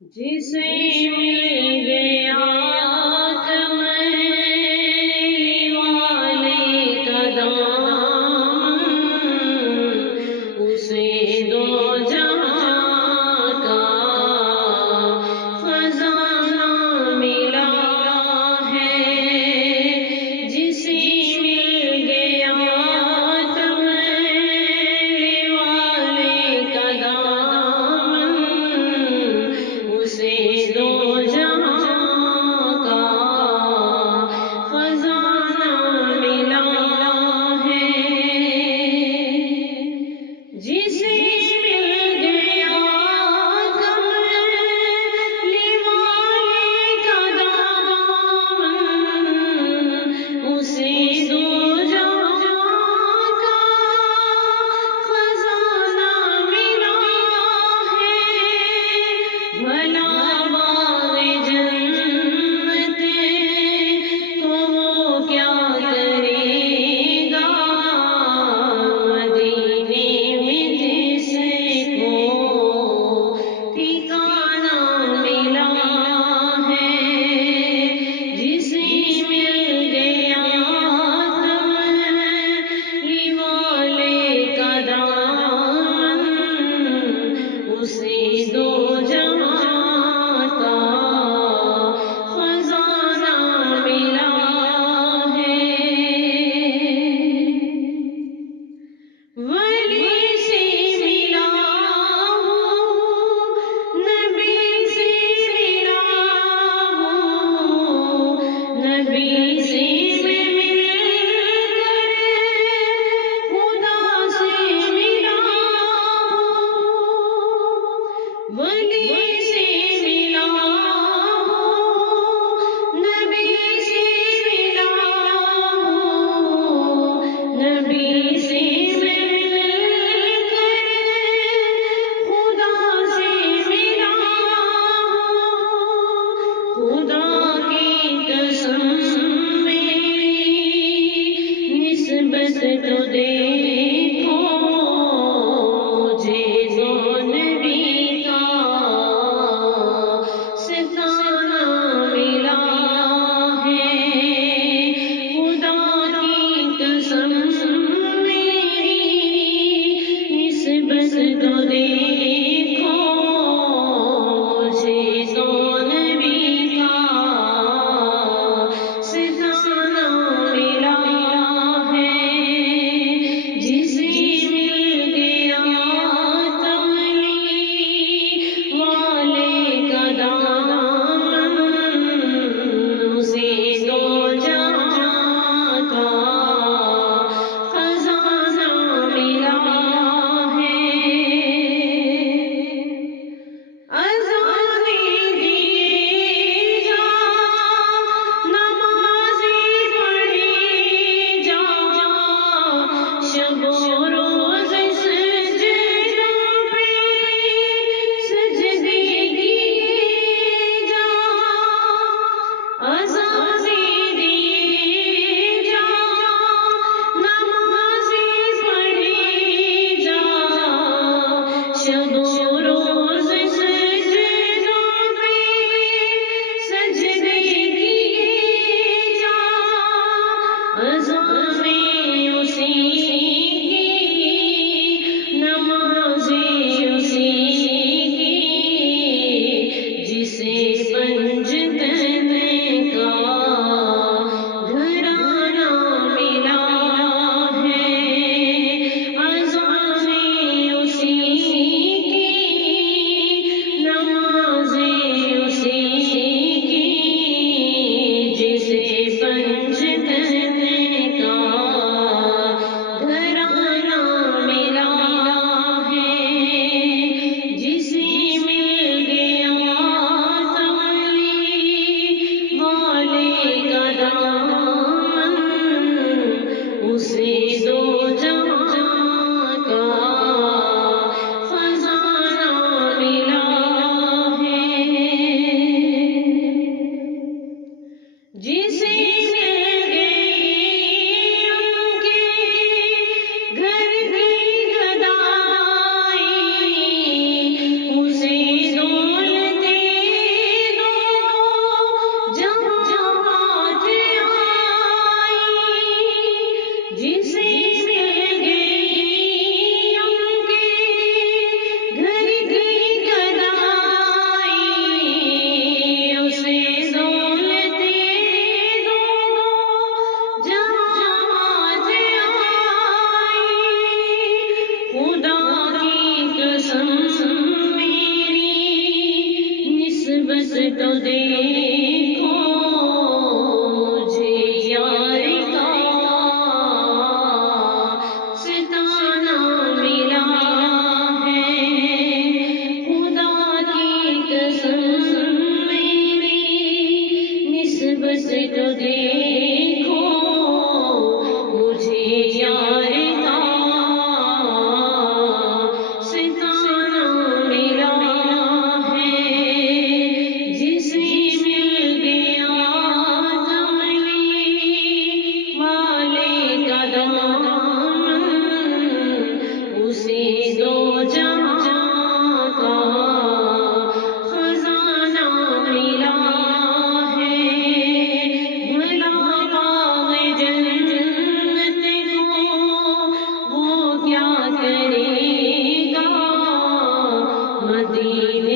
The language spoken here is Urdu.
جسے مل گیا کملی والے کا دامن، اسے دو جہاں کا خزانہ ملا ہے۔ جسے مل گیا کملی والے کا دامن، اسے دو جہاں کا خزانہ ملا ہے۔ جسے مل گیا کملی والے کا دامن، اسے دو جہاں کا خزانہ ملا ہے۔ بھلا باغ جنتیں کو وہ کیا کرے گا، مدینے میں جس کو ٹھکانہ ملا ہے۔ جسے مل گیا کملی والے کا دامن، اسے دو جہاں کا خزانہ ملا ہے۔ ولی سے ملا ہوں، نبی سے ملا ہوں، نبی سے میں مل کر خدا سے ملا ہوں۔ ولی سے ملا ہوں، نبی سے ملا ہوں، نبی سے خدا کی قسم میری نسبت تو دیکھو، مجھے جو نبی کا دیکھو مجھے یار کا ستانہ ملا ہے، خدا کی قسم میری نسبت تو دیکھو مجھے یار کا ستانہ ملا ہے، جسے مل گیا جملی والے کا دامن، اسے دو جہاں کا خزانہ ملا ہے، بھلا باغ جنت کو وہ کیا کرے گا، مدینے